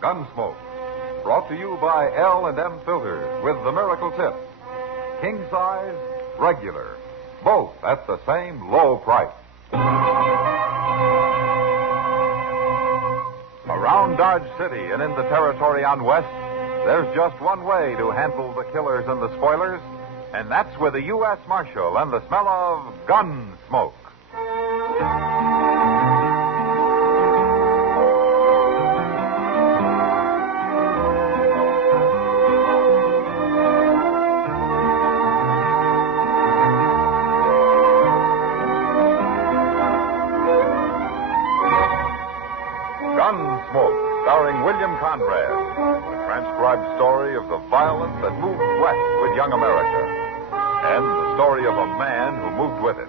Gunsmoke. Brought to you by L&M Filters with the miracle tip. King size, regular. Both at the same low price. Around Dodge City and in the territory on West, there's just one way to handle the killers and the spoilers, and that's with a U.S. Marshal and the smell of Gunsmoke. Gunsmoke, starring William Conrad, a transcribed story of the violence that moved west with young America, and the story of a man who moved with it.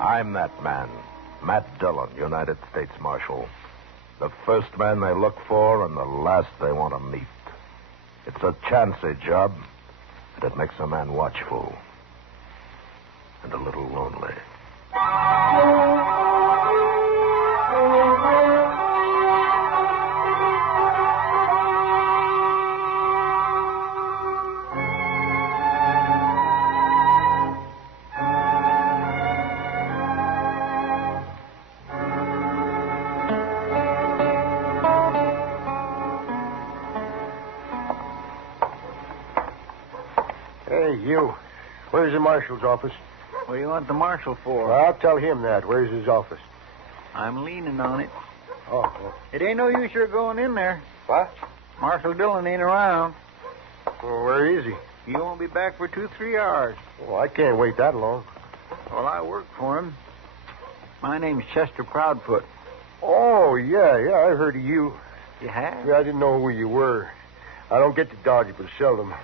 I'm that man, Matt Dillon, United States Marshal. The first man they look for and the last they want to meet. It's a chancy job, and it makes a man watchful and a little lonely. Hey, you. Where's the marshal's office? What do you want the marshal for? Well, I'll tell him that. Where's his office? I'm leaning on it. Oh. It ain't no use you're going in there. What? Marshal Dillon ain't around. Well, where is he? He won't be back for 2-3 hours. Oh, I can't wait that long. Well, I work for him. My name's Chester Proudfoot. Oh, yeah, I heard of you. You have? Yeah, I didn't know who you were. I don't get to Dodge but seldom.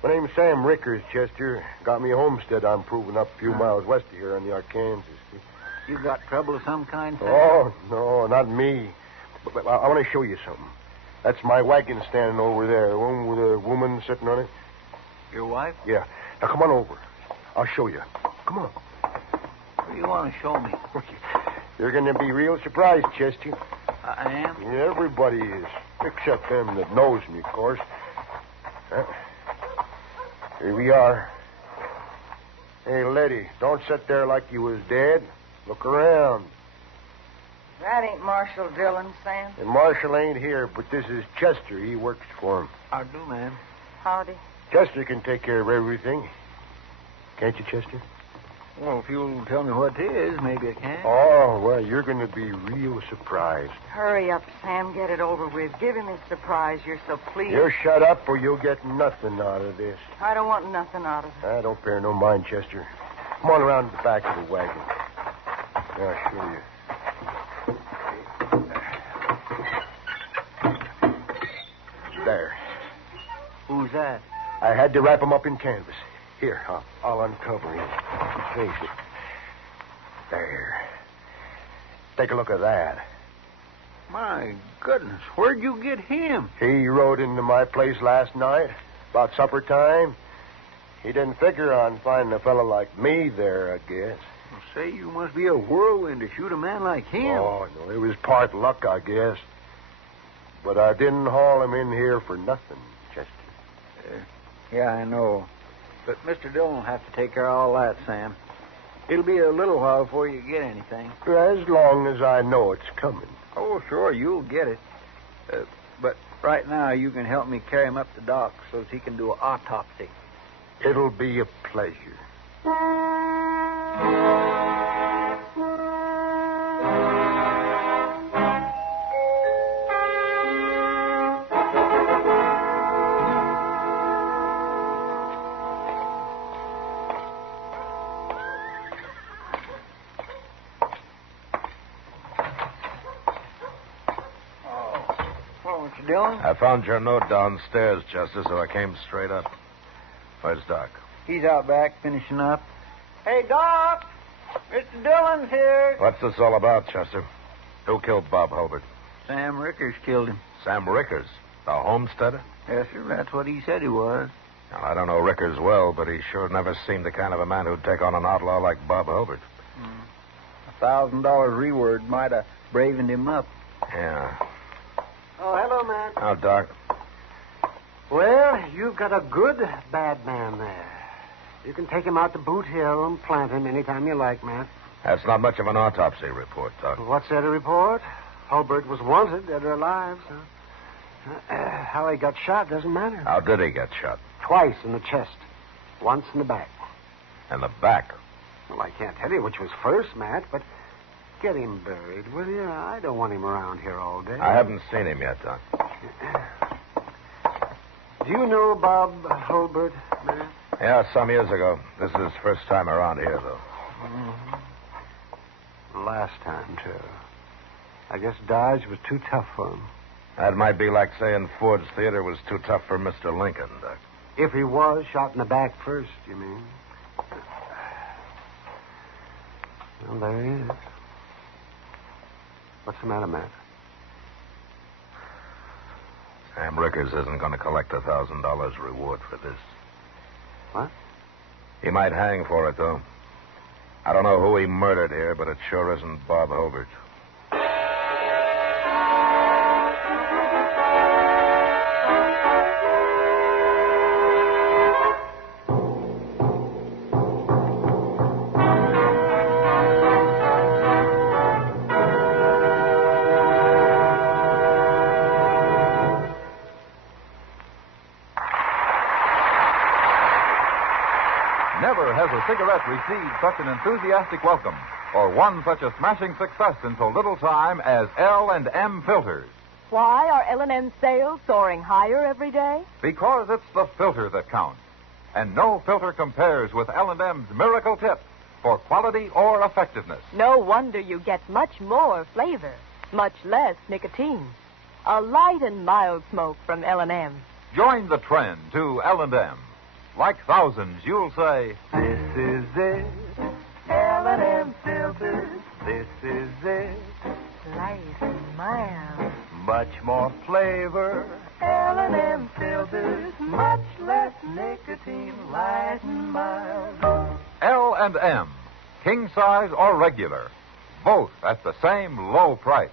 My name's Sam Rickers, Chester. Got me a homestead I'm proving up a few miles west of here on the Arkansas. You got trouble of some kind, Sam? Oh, no, not me. But I want to show you something. That's my wagon standing over there, the one with a woman sitting on it. Your wife? Yeah. Now, come on over. I'll show you. Come on. What do you want to show me? You're going to be real surprised, Chester. I am? Everybody is, except them that knows me, of course. Here we are. Hey, lady, don't sit there like you was dead. Look around. That ain't Marshal Dillon, Sam. And Marshal ain't here, but this is Chester. He works for him. I do, ma'am. Howdy. Chester can take care of everything. Can't you, Chester? Well, if you'll tell me what it is, maybe I can. Oh, well, you're going to be real surprised. Hurry up, Sam. Get it over with. Give him his surprise. You're so pleased. You shut up or you'll get nothing out of this. I don't want nothing out of it. I don't bear no mind, Chester. Come on around to the back of the wagon. I'll show you. There. Who's that? I had to wrap him up in canvas. Here, I'll uncover him. Face it. There. Take a look at that. My goodness, where'd you get him? He rode into my place last night, about supper time. He didn't figure on finding a fellow like me there, I guess. Well, say, you must be a whirlwind to shoot a man like him. Oh, no, it was part luck, I guess. But I didn't haul him in here for nothing, Chester. Yeah, I know. But Mr. Dillon will have to take care of all that, Sam. It'll be a little while before you get anything. As long as I know it's coming. Oh, sure, you'll get it. But right now, you can help me carry him up the dock so that he can do an autopsy. It'll be a pleasure. Dillon? I found your note downstairs, Chester, so I came straight up. Where's Doc? He's out back finishing up. Hey, Doc! Mr. Dillon's here. What's this all about, Chester? Who killed Bob Hulbert? Sam Rickers killed him. Sam Rickers, the homesteader? Yes, sir. That's what he said he was. Now, I don't know Rickers well, but he sure never seemed the kind of a man who'd take on an outlaw like Bob Hulbert. $1,000 reward might have bravened him up. Yeah. Oh, hello, Matt. Oh, Doc. Well, you've got a good bad man there. You can take him out to Boot Hill and plant him anytime you like, Matt. That's not much of an autopsy report, Doc. What's there to report? Hulbert was wanted, dead or alive. So. How he got shot doesn't matter. How did he get shot? Twice in the chest. Once in the back. In the back? Well, I can't tell you which was first, Matt, but get him buried, will you? I don't want him around here all day. I haven't seen him yet, Doc. Do you know Bob Hulbert, Matt? Yeah, some years ago. This is his first time around here, though. Mm-hmm. Last time, too. I guess Dodge was too tough for him. That might be like saying Ford's Theater was too tough for Mr. Lincoln, Doc. If he was shot in the back first, you mean? Well, there he is. What's the matter, Matt? Sam Rickers isn't going to collect $1,000 reward for this. What? He might hang for it, though. I don't know who he murdered here, but it sure isn't Bob Hulbert. Never has a cigarette received such an enthusiastic welcome or won such a smashing success in so little time as L&M filters. Why are L&M sales soaring higher every day? Because it's the filter that counts. And no filter compares with L&M's Miracle Tip for quality or effectiveness. No wonder you get much more flavor, much less nicotine. A light and mild smoke from L&M. Join the trend to L&M. Like thousands, you'll say, "This is it, L&M filters. This is it, Light and mild. much more flavor. L&M filters, much less nicotine, light and mild." L&M, king size or regular, both at the same low price.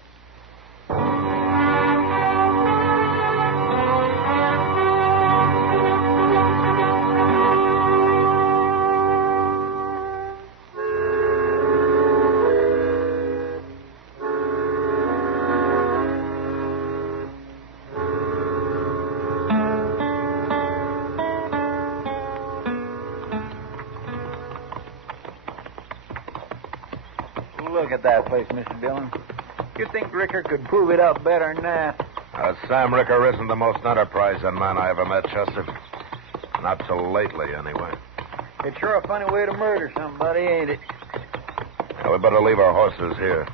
Look at that place, Mr. Dillon. You think Ricker could prove it up better than that? Sam Ricker isn't the most enterprising man I ever met, Chester. Not till lately, anyway. It's sure a funny way to murder somebody, ain't it? Yeah, we better leave our horses here.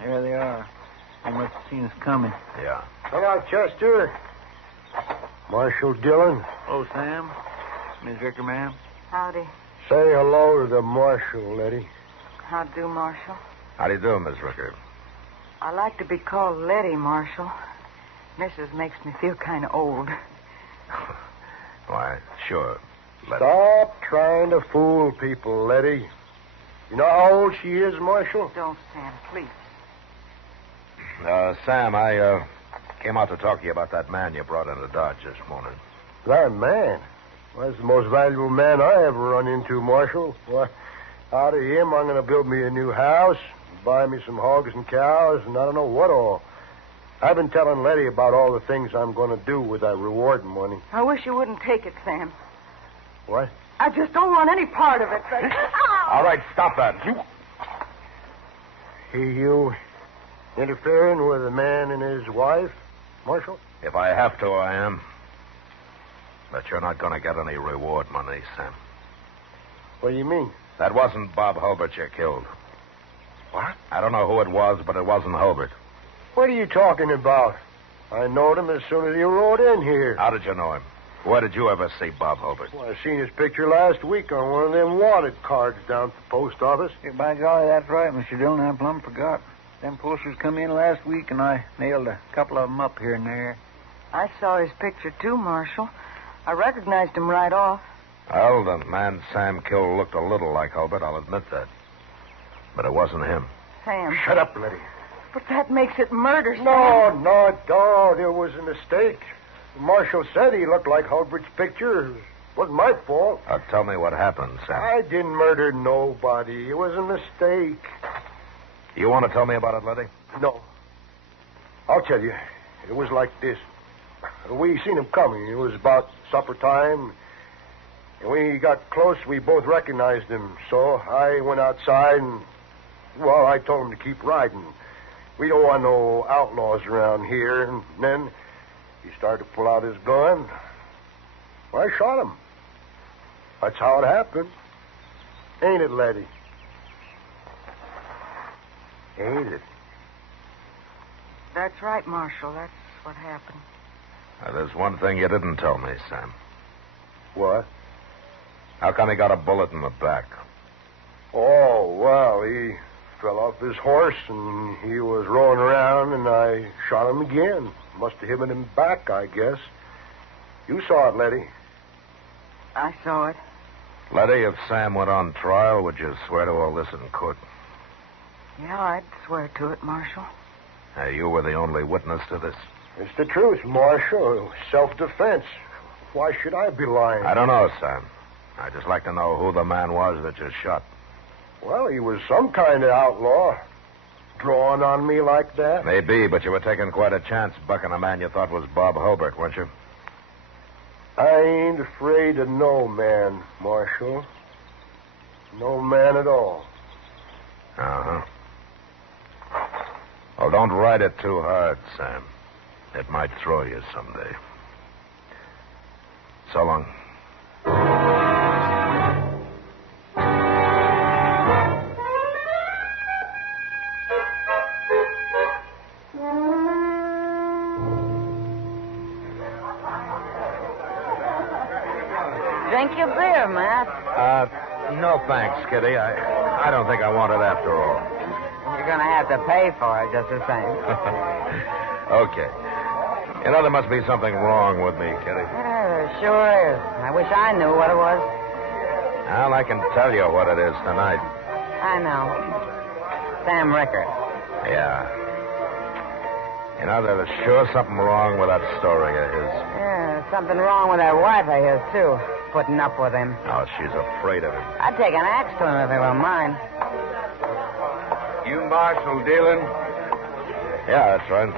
There they are. They must have seen us coming. Yeah. Come out, Chester. Marshal Dillon. Oh, Sam. Miss Ricker, ma'am. Howdy. Say hello to the marshal, Letty. How do, Marshal? How do you do, Miss Ricker? I like to be called Letty, Marshal. Mrs. makes me feel kind of old. Why, sure. Stop trying to fool people, Letty. You know how old she is, Marshal? Don't, Sam, please. Sam, I came out to talk to you about that man you brought into Dodge this morning. That man? Well, that's the most valuable man I ever run into, Marshal. Why, out of him, I'm going to build me a new house, buy me some hogs and cows, and I don't know what all. I've been telling Letty about all the things I'm going to do with that reward money. I wish you wouldn't take it, Sam. What? I just don't want any part of it. All right, stop that. You interfering with a man and his wife, Marshal? If I have to, I am. But you're not going to get any reward money, Sam. What do you mean? That wasn't Bob Hulbert you killed. What? I don't know who it was, but it wasn't Hulbert. What are you talking about? I knowed him as soon as he rode in here. How did you know him? Where did you ever see Bob Hulbert? Well, I seen his picture last week on one of them wanted cards down at the post office. Hey, by golly, that's right, Mr. Dillon. I plumb forgot. Them posters come in last week, and I nailed a couple of them up here and there. I saw his picture, too, Marshal. I recognized him right off. Well, the man Sam killed looked a little like Hulbert, I'll admit that. But it wasn't him. Sam. Shut up, Letty. But that makes it murder, Sam. No, it don't. It was a mistake. The marshal said he looked like Hulbert's picture. It wasn't my fault. Now, tell me what happened, Sam. I didn't murder nobody. It was a mistake. You want to tell me about it, Letty? No. I'll tell you. It was like this. We seen him coming. It was about supper time. And when he got close, we both recognized him. So I went outside and, well, I told him to keep riding. We don't want no outlaws around here. And then he started to pull out his gun. Well, I shot him. That's how it happened. Ain't it, Letty? Ain't it? That's right, Marshal. That's what happened. Now, there's one thing you didn't tell me, Sam. What? How come he got a bullet in the back? Oh, well, he fell off his horse and he was rolling around and I shot him again. Must have hit him back, I guess. You saw it, Letty. I saw it. Letty, if Sam went on trial, would you swear to all this in court? Yeah, I'd swear to it, Marshal. You were the only witness to this. It's the truth, Marshal. Self-defense. Why should I be lying? I don't know, Sam. I'd just like to know who the man was that you shot. Well, he was some kind of outlaw. Drawing on me like that. Maybe, but you were taking quite a chance bucking a man you thought was Bob Hulbert, weren't you? I ain't afraid of no man, Marshal. No man at all. Uh-huh. Well, don't ride it too hard, Sam. It might throw you someday. So long. Drink your beer, Matt. No thanks, Kitty. I don't think I want it after all. You're going to have to pay for it just the same. Okay. You know, there must be something wrong with me, Kitty. Yeah, there sure is. I wish I knew what it was. Well, I can tell you what it is tonight. I know. Sam Rickard. Yeah. You know, there's sure something wrong with that story of his. Yeah, there's something wrong with that wife of his, too. Putting up with him. Oh, she's afraid of him. I'd take an axe to him if he were mine. You Marshal Dillon? Yeah, that's right.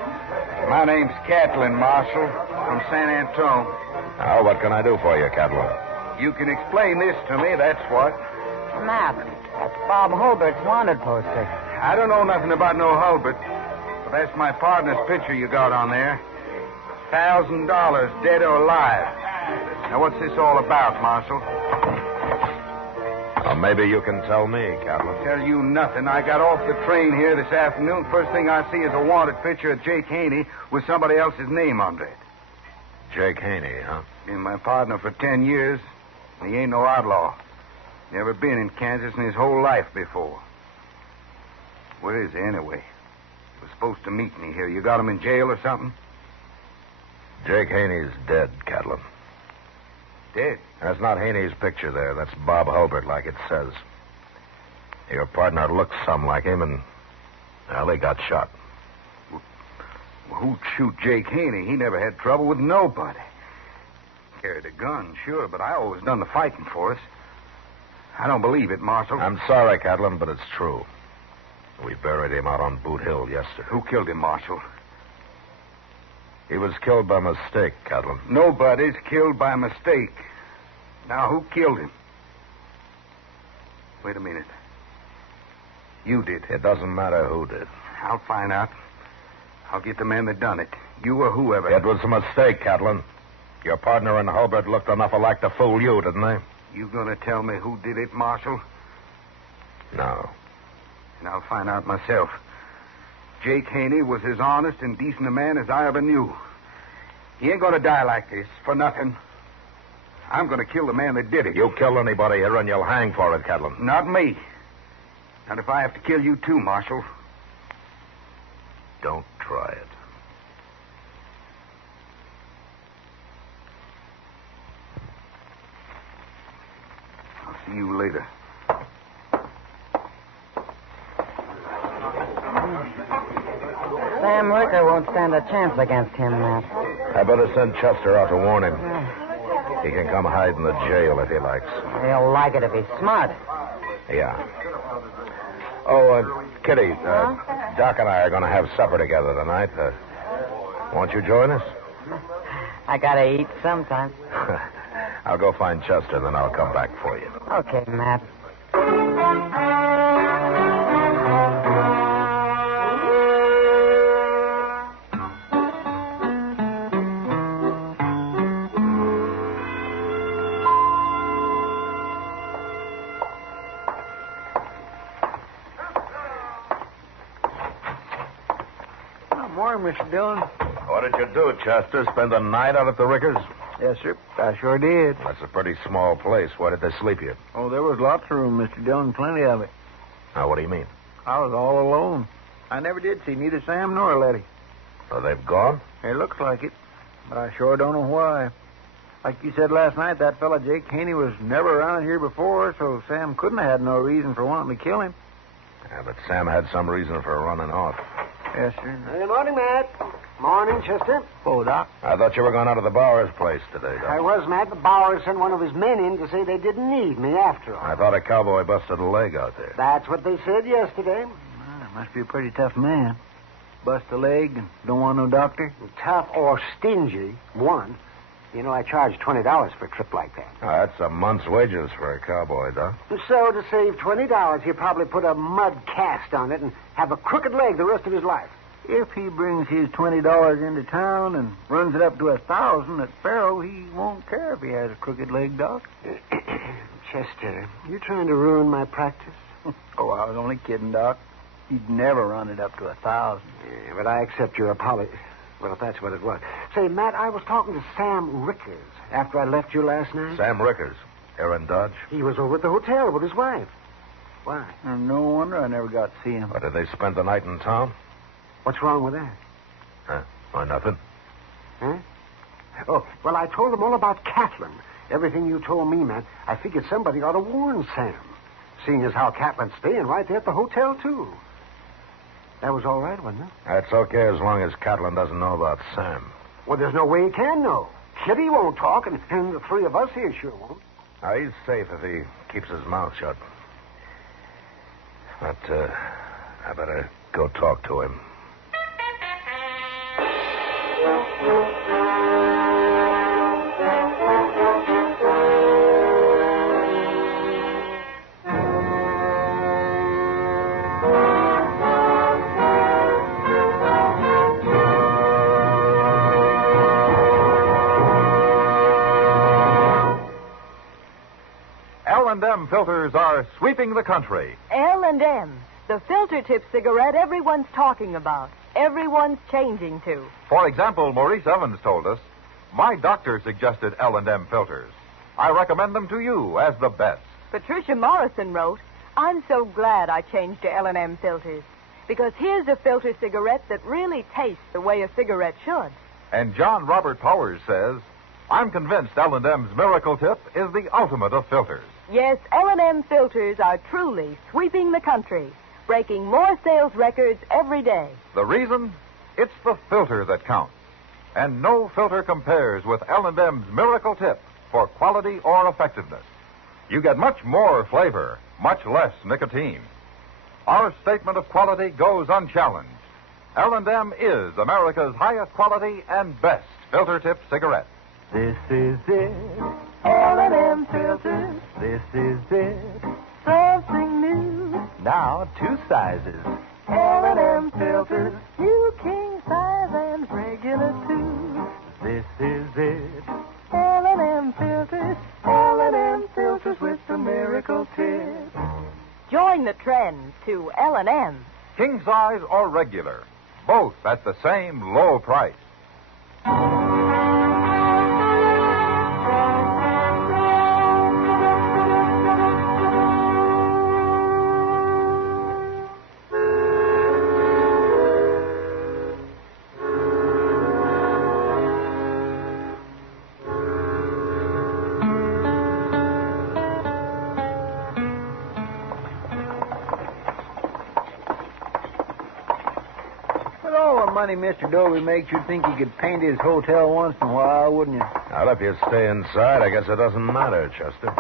My name's Catlin, Marshal, from San Antone. Now, what can I do for you, Catlin? You can explain this to me, that's what. Matt, that's Bob Hulbert's wanted poster. I don't know nothing about no Hulbert, but that's my partner's picture you got on there. $1,000, dead or alive. Now, what's this all about, Marshal? Well, maybe you can tell me, Catlin. Tell you nothing. I got off the train here this afternoon. First thing I see is a wanted picture of Jake Haney with somebody else's name under it. Jake Haney, huh? Been my partner for 10 years. And he ain't no outlaw. Never been in Kansas in his whole life before. Where is he, anyway? He was supposed to meet me here. You got him in jail or something? Jake Haney's dead, Catlin. Dead? That's not Haney's picture there. That's Bob Hulbert, like it says. Your partner looks some like him, and, well, he got shot. Well, who'd shoot Jake Haney? He never had trouble with nobody. Carried a gun, sure, but I always done the fighting for us. I don't believe it, Marshal. I'm sorry, Catlin, but it's true. We buried him out on Boot Hill yesterday. Who killed him, Marshal? He was killed by mistake, Catlin. Nobody's killed by mistake. Now, who killed him? Wait a minute. You did. It doesn't matter who did. I'll find out. I'll get the man that done it. You or whoever. It was a mistake, Catlin. Your partner and Hulbert looked enough alike to fool you, didn't they? You gonna tell me who did it, Marshal? No. And I'll find out myself. Jake Haney was as honest and decent a man as I ever knew. He ain't gonna die like this, for nothing. I'm gonna kill the man that did it. You kill anybody here and you'll hang for it, Catlin. Not me. Not if I have to kill you too, Marshal. Don't try it. See you later. Sam Ricker won't stand a chance against him, Matt. I better send Chester out to warn him. He can come hide in the jail if he likes. He'll like it if he's smart. Yeah. Oh, Kitty, Doc and I are going to have supper together tonight. Won't you join us? I gotta eat sometime. I'll go find Chester, then I'll come back for you. Okay, Matt. Morning, Mr. Dillon. What did you do, Chester? Spend the night out at the Rickers? Yes, sir. I sure did. That's a pretty small place. Where did they sleep you? Oh, there was lots of room, Mr. Dillon. Plenty of it. Now, what do you mean? I was all alone. I never did see neither Sam nor Letty. Oh, they've gone? It looks like it, but I sure don't know why. Like you said last night, that fella Jake Haney was never around here before, so Sam couldn't have had no reason for wanting to kill him. Yeah, but Sam had some reason for running off. Yes, sir. Good morning, Matt. Morning, Chester. Oh, Doc. I thought you were going out to the Bowers place today, Doc. I was, Matt. The Bowers sent one of his men in to say they didn't need me after all. I thought a cowboy busted a leg out there. That's what they said yesterday. Well, must be a pretty tough man. Bust a leg and don't want no doctor? Tough or stingy, one. You know, I charge $20 for a trip like that. Oh, that's a month's wages for a cowboy, Doc. So, to save $20, he'll probably put a mud cast on it and have a crooked leg the rest of his life. If he brings his $20 into town and runs it up to $1,000 at Faro, he won't care if he has a crooked leg, Doc. Chester, you trying to ruin my practice? Oh, I was only kidding, Doc. He'd never run it up to $1,000. Yeah, but I accept your apology. Well, if that's what it was. Say, Matt, I was talking to Sam Rickers after I left you last night. Sam Rickers. Aaron Dodge. He was over at the hotel with his wife. Why? No wonder I never got to see him. Or did they spend the night in town? What's wrong with that? Why, nothing. Huh? Oh, well, I told them all about Catlin. Everything you told me, Matt. I figured somebody ought to warn Sam. Seeing as how Catlin's staying right there at the hotel, too. That was all right, wasn't it? That's okay as long as Catlin doesn't know about Sam. Well, there's no way he can know. Kitty won't talk, and the three of us here sure won't. Now, he's safe if he keeps his mouth shut. But, I better go talk to him. L&M filters are sweeping the country. L&M, the filter tip cigarette everyone's talking about, everyone's changing to. For example, Maurice Evans told us, my doctor suggested L&M filters. I recommend them to you as the best. Patricia Morrison wrote, I'm so glad I changed to L&M filters, because here's a filter cigarette that really tastes the way a cigarette should. And John Robert Powers says, I'm convinced L&M's Miracle Tip is the ultimate of filters. Yes, L&M filters are truly sweeping the country, breaking more sales records every day. The reason? It's the filter that counts. And no filter compares with L&M's Miracle Tip for quality or effectiveness. You get much more flavor, much less nicotine. Our statement of quality goes unchallenged. L&M is America's highest quality and best filter tip cigarette. This is it, L&M filters. This is it, something new. Now 2 sizes, L&M filters. You king size and regular too. This is it, L&M filters. L&M filters with the miracle tip. Join the trend to L&M. King size or regular, both at the same low price. money Mr. Dobie makes, you'd think he could paint his hotel once in a while, wouldn't you? Well, if you stay inside, I guess it doesn't matter, Chester.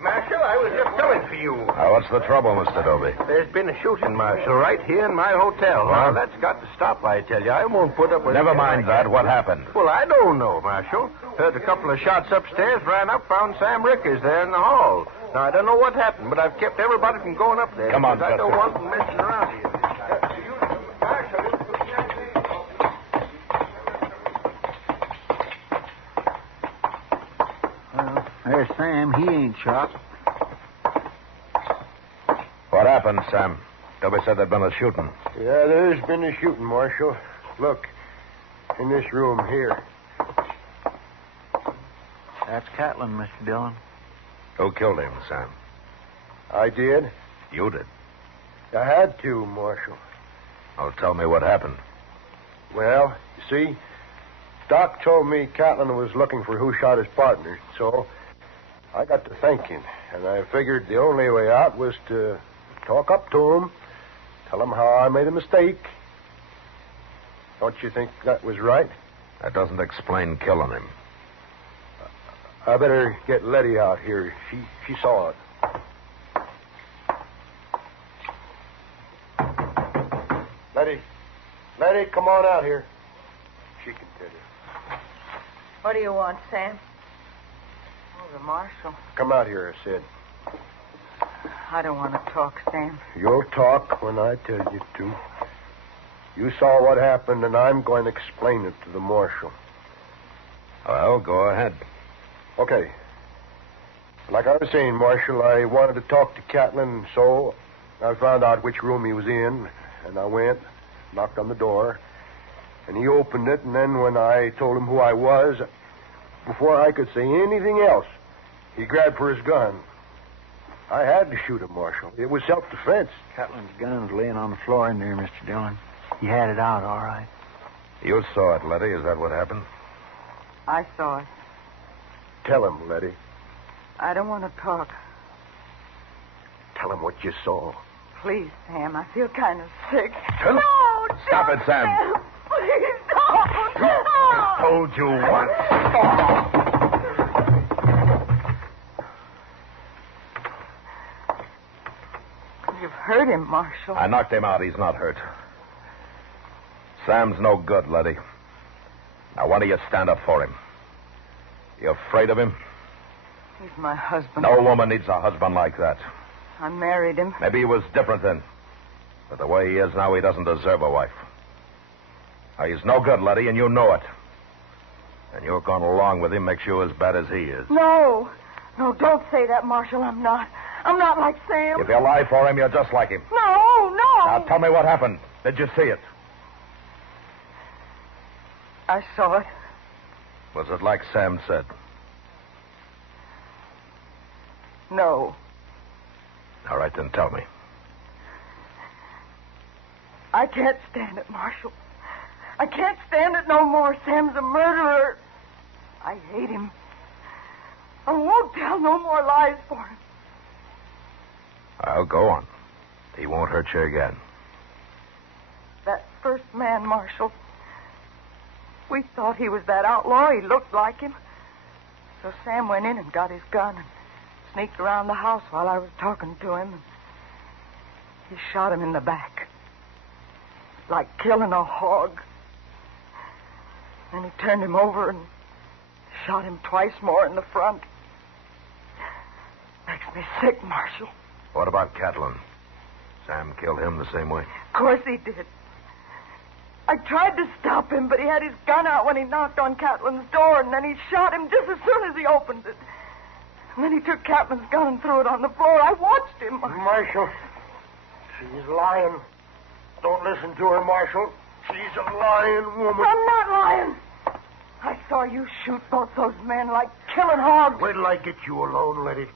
Marshal, I was just coming for you. What's the trouble, Mr. Dobie? There's been a shooting, Marshal, right here in my hotel. Now, that's got to stop, I tell you. I won't put up with Never it. mind that. What happened? Well, I don't know, Marshal. Heard a couple of shots upstairs, ran up, found Sam Rickers there in the hall. Now, I don't know what happened, but I've kept everybody from going up there. Come on, because I don't Chester. want them messing around here. Well, there's Sam. He ain't shot. What happened, Sam? Dobie said there'd been a shooting. Yeah, there's been a shooting, Marshal. Look, in this room here. That's Catlin, Mr. Dillon. Who killed him, Sam? I did. You did. I had to, Marshal. Oh, tell me what happened. Well, you see, Doc told me Catlin was looking for who shot his partner, so I got to thinking, and I figured the only way out was to talk up to him, tell him how I made a mistake. Don't you think that was right? That doesn't explain killing him. I better get Letty out here. She saw it. Letty, come on out here. She can tell you. What do you want, Sam? Oh, the marshal. Come out here, I said. I don't want to talk, Sam. You'll talk when I tell you to. You saw what happened, and I'm going to explain it to the marshal. Well, go ahead. Okay. Like I was saying, Marshal, I wanted to talk to Catlin, so I found out which room he was in, and I went, knocked on the door, and he opened it, and then when I told him who I was, before I could say anything else, he grabbed for his gun. I had to shoot him, Marshal. It was self-defense. Catlin's gun's laying on the floor in there, Mr. Dillon. He had it out, all right. You saw it, Letty. Is that what happened? I saw it. Tell him, Letty. I don't want to talk. Tell him what you saw. Please, Sam. I feel kind of sick. Tell him. No, Stop don't, it, Sam. Please don't. I told you once. You've hurt him, Marshal. I knocked him out. He's not hurt. Sam's no good, Letty. Now, why don't you stand up for him? You afraid of him? He's my husband. No woman needs a husband like that. I married him. Maybe he was different then. But the way he is now, he doesn't deserve a wife. Now, he's no good, Letty, and you know it. And you're going along with him makes you as bad as he is. No. No, don't say that, Marshal. I'm not. I'm not like Sam. If you lie for him, you're just like him. No. Now, tell me what happened. Did you see it? I saw it. Was it like Sam said? No. All right, then tell me. I can't stand it, Marshal. I can't stand it no more. Sam's a murderer. I hate him. I won't tell no more lies for him. I'll go on. He won't hurt you again. That first man, Marshal. We thought he was that outlaw. He looked like him. So Sam went in and got his gun and sneaked around the house while I was talking to him. And he shot him in the back. Like killing a hog. Then he turned him over and shot him twice more in the front. Makes me sick, Marshal. What about Catlin? Sam killed him the same way? Of course he did. I tried to stop him, but he had his gun out when he knocked on Catlin's door, and then he shot him just as soon as he opened it. And then he took Catlin's gun and threw it on the floor. I watched him. Marshal, she's lying. Don't listen to her, Marshal. She's a lying woman. I'm not lying. I saw you shoot both those men like killing hogs. Wait till I get you alone, Letty.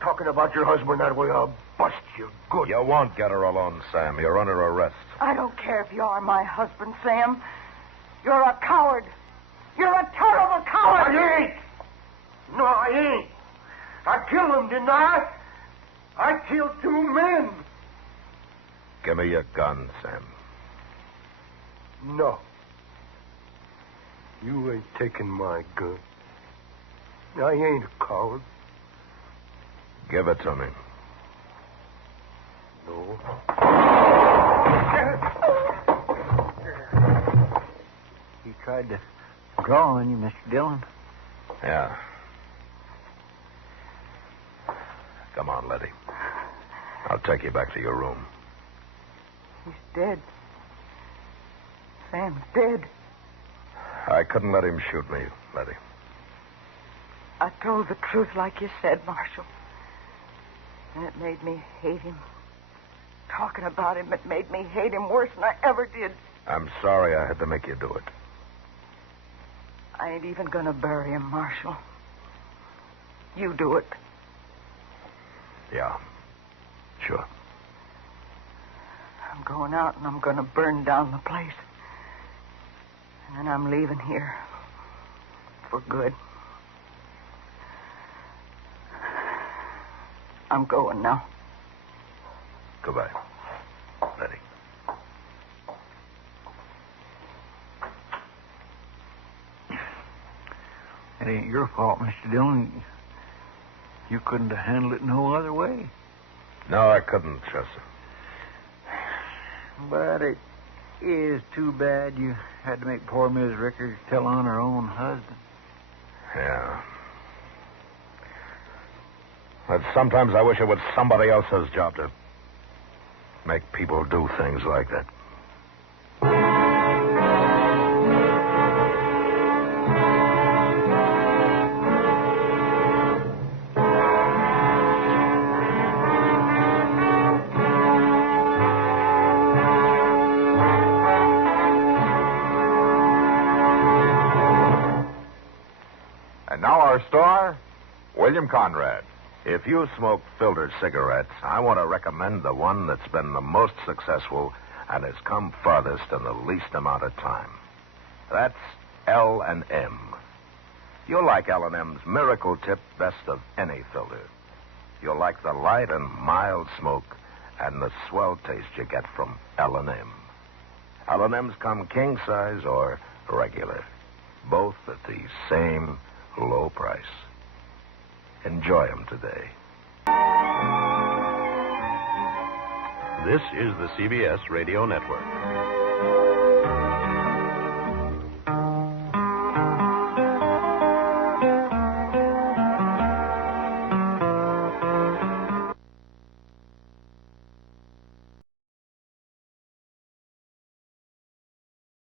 Talking about your husband that way, I'll bust you good. You won't get her alone, Sam. You're under arrest. I don't care if you are my husband, Sam. You're a coward. You're a terrible coward. I ain't. No, I ain't. I killed him, didn't I? I killed 2 men. Give me your gun, Sam. No. You ain't taking my gun. I ain't a coward. Give it to me. No. He tried to draw on you, Mr. Dillon. Yeah. Come on, Letty. I'll take you back to your room. He's dead. Sam's dead. I couldn't let him shoot me, Letty. I told the truth like you said, Marshal. And it made me hate him. Talking about him, it made me hate him worse than I ever did. I'm sorry I had to make you do it. I ain't even gonna bury him, Marshal. You do it. Yeah. Sure. I'm going out and I'm gonna burn down the place. And then I'm leaving here. For good. I'm going now. Goodbye, Letty. It ain't your fault, Mr. Dillon. You couldn't have handled it no other way. No, I couldn't, Chester. But it is too bad you had to make poor Miss Rickard tell on her own husband. Yeah. But sometimes I wish it was somebody else's job to make people do things like that. And now our star, William Conrad. If you smoke filtered cigarettes, I want to recommend the one that's been the most successful and has come farthest in the least amount of time. That's L&M. You'll like L&M's Miracle Tip best of any filter. You'll like the light and mild smoke and the swell taste you get from L&M. L&M's come king size or regular, both at the same low price. Enjoy them today. This is the CBS Radio Network.